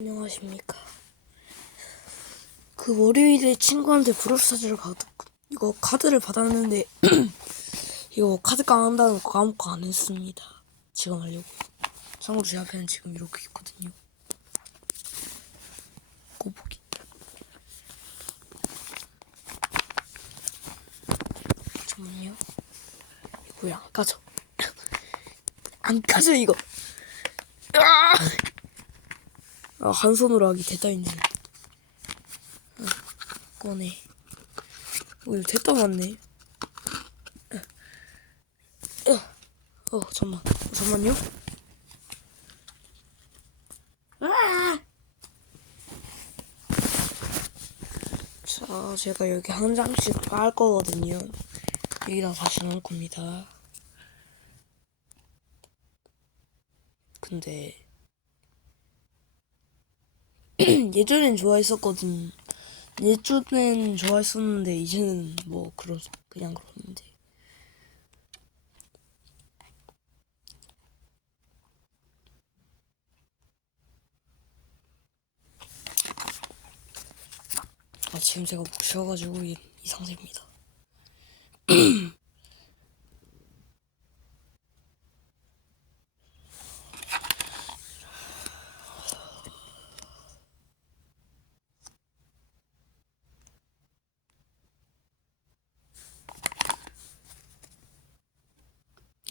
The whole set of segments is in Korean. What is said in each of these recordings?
안녕하십니까. 그 월요일에 친구한테 브롤스타즈를 받, 이거 카드를 받았는데, 이거 카드 깡한다는 거 까먹고 안 했습니다. 지금 하려고. 참고로 제 앞에는 지금 이렇게 있거든요. 꼬부기. 잠깐만요. 이거 왜안 까져? 안 까져, 이거. 아! 아, 한 손으로 하기 됐다 있네. 아, 꺼내. 어, 이거 됐다 맞네. 어, 어, 잠만. 어, 잠만요. 아! 자, 제가 여기 한 장씩 깔 거거든요. 여기다 다시 넣을 겁니다. 근데 예전엔 좋아했었거든. 예전엔 좋아했었는데 이제는 뭐 그러 그냥 그러는데. 아 지금 제가 목 쉬어가지고 이, 이 상태입니다.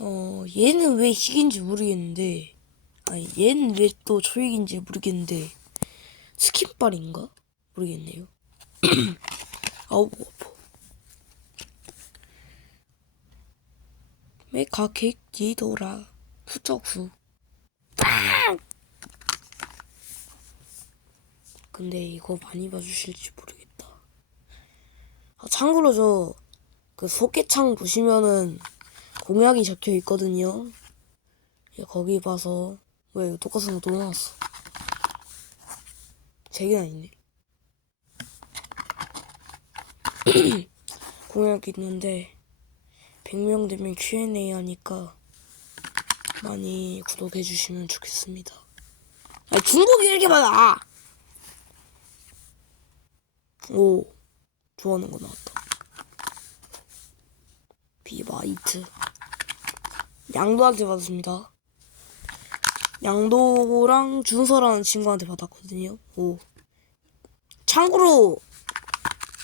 어 얘는 왜 희귀인지 모르겠는데 아니 얘는 왜 또 초익인지 모르겠는데 스킨빨인가 모르겠네요. 아우 목 아파. 메카 케이크 디도라 후적후. 근데 이거 많이 봐주실지 모르겠다. 아, 참고로 저 그 소개창 보시면은 공약이 적혀 있거든요. 예, 거기 봐서 왜 똑같은 거 또 나왔어? 세 개나 있네. 공약이 있는데 100명 되면 Q&A 하니까 많이 구독해 주시면 좋겠습니다. 아 중국이 이렇게 많아. 오 좋아하는 거 나왔다. 비바이트 양도한테 받았습니다. 양도랑 준서라는 친구한테 받았거든요. 오. 참고로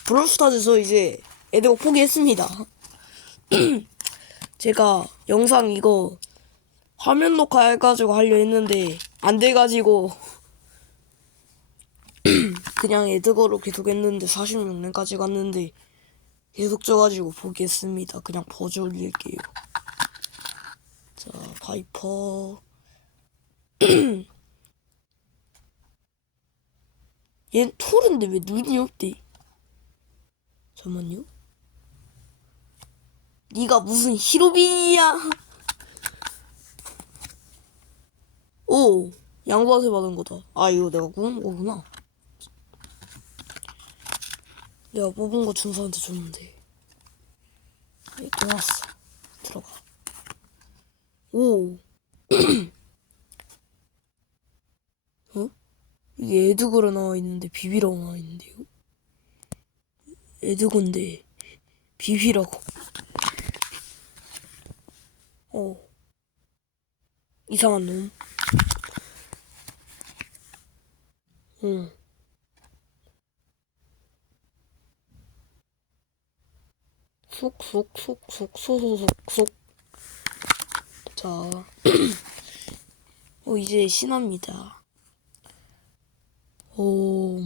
브롤스타즈에서 이제 애드곡 포기했습니다. 제가 영상 이거 화면 녹화해가지고 하려 했는데 안 돼가지고 그냥 애드거로 계속 했는데 46년까지 갔는데 계속 져가지고 포기했습니다. 그냥 버즈 올릴게요. 자, 바이퍼. 얘는 톨인데 왜 눈이 없대? 잠만요. 네가 무슨 히로빈이야? 오, 양보한테 받은 거다. 아, 이거 내가 구운 거구나. 내가 뽑은 거 준서한테 줬는데. 이렇게 나왔어. 들어가. 오. 어? 이게 에드거로 나와 있는데 비비라고 나와 있는데요? 에드건데 비비라고. 어. 이상한 놈. 응. 쏙쏙쏙쏙쏙쏙쏙 자, 어 이제 신화입니다. 오,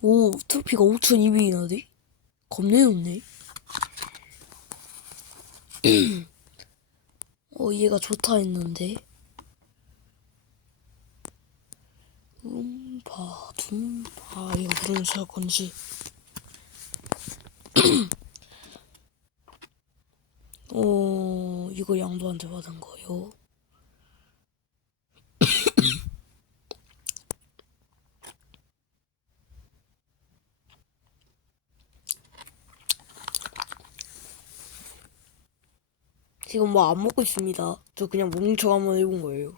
오 트로피가 5,200이나 돼? 겁내 높네. 어 얘가 좋다 했는데. 음바 둠바 이거 부르면서 할 건지. 어, 이거 양도한테 받은 거요. 지금 뭐 안 먹고 있습니다. 저 그냥 뭉쳐 한번 해본 거예요.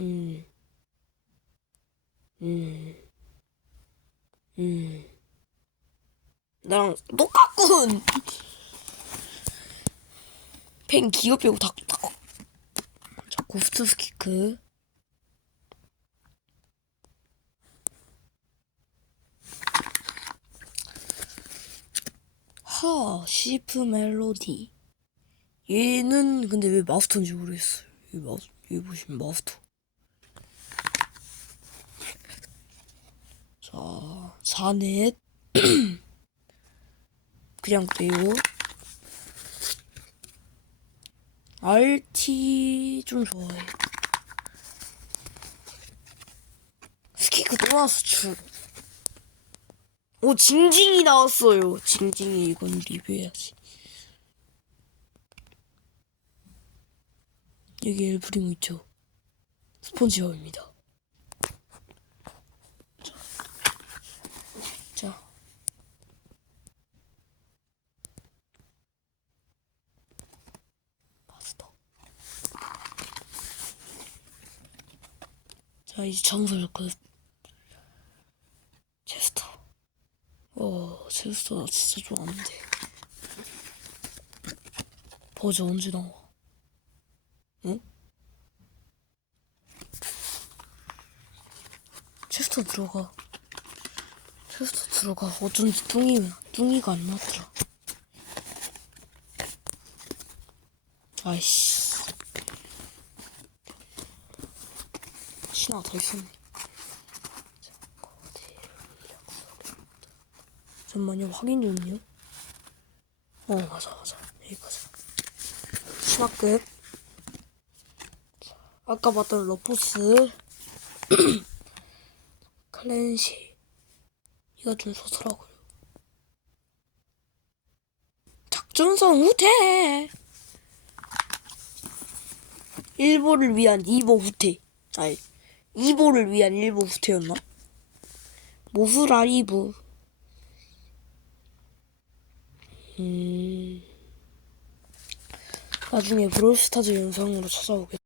음. 음. 음. 나랑 똑같군! 펜 기어 빼고 다, 다. 자, 고스트 스키크. 하, 시프 멜로디. 얘는 근데 왜 마스터인지 모르겠어요. 이 마스, 여기 보시면 마스터. 자, 자넷. 그냥 그래요. RT 좀 좋아해. 스키크 또 나왔어, 줄. 오, 징징이 나왔어요. 징징이 이건 리뷰해야지. 여기 엘프리모 있죠? 스폰지밥입니다. 자. 자. 마스터. 자, 이제 전설 끝. 체스터. 어, 체스터 나 진짜 좋아하는데. 버즈 언제 나와? 응? 체스터 들어가. 체스터 들어가. 어쩐지 뚱이, 뚱이가 안 나왔더라. 아이씨. 신화 더 있었네. 잠깐만요, 확인 좀요. 어, 맞아, 맞아. 여기까지. 신화급. 아까 봤던 러포스. 클랜시. 이가 좀 좋더라고요. 작전성 후퇴! 일보를 위한 2보 후퇴. 아니, 2보를 위한 1보 후퇴였나? 모스라리브. 음. 나중에 브롤스타즈 영상으로 찾아오겠.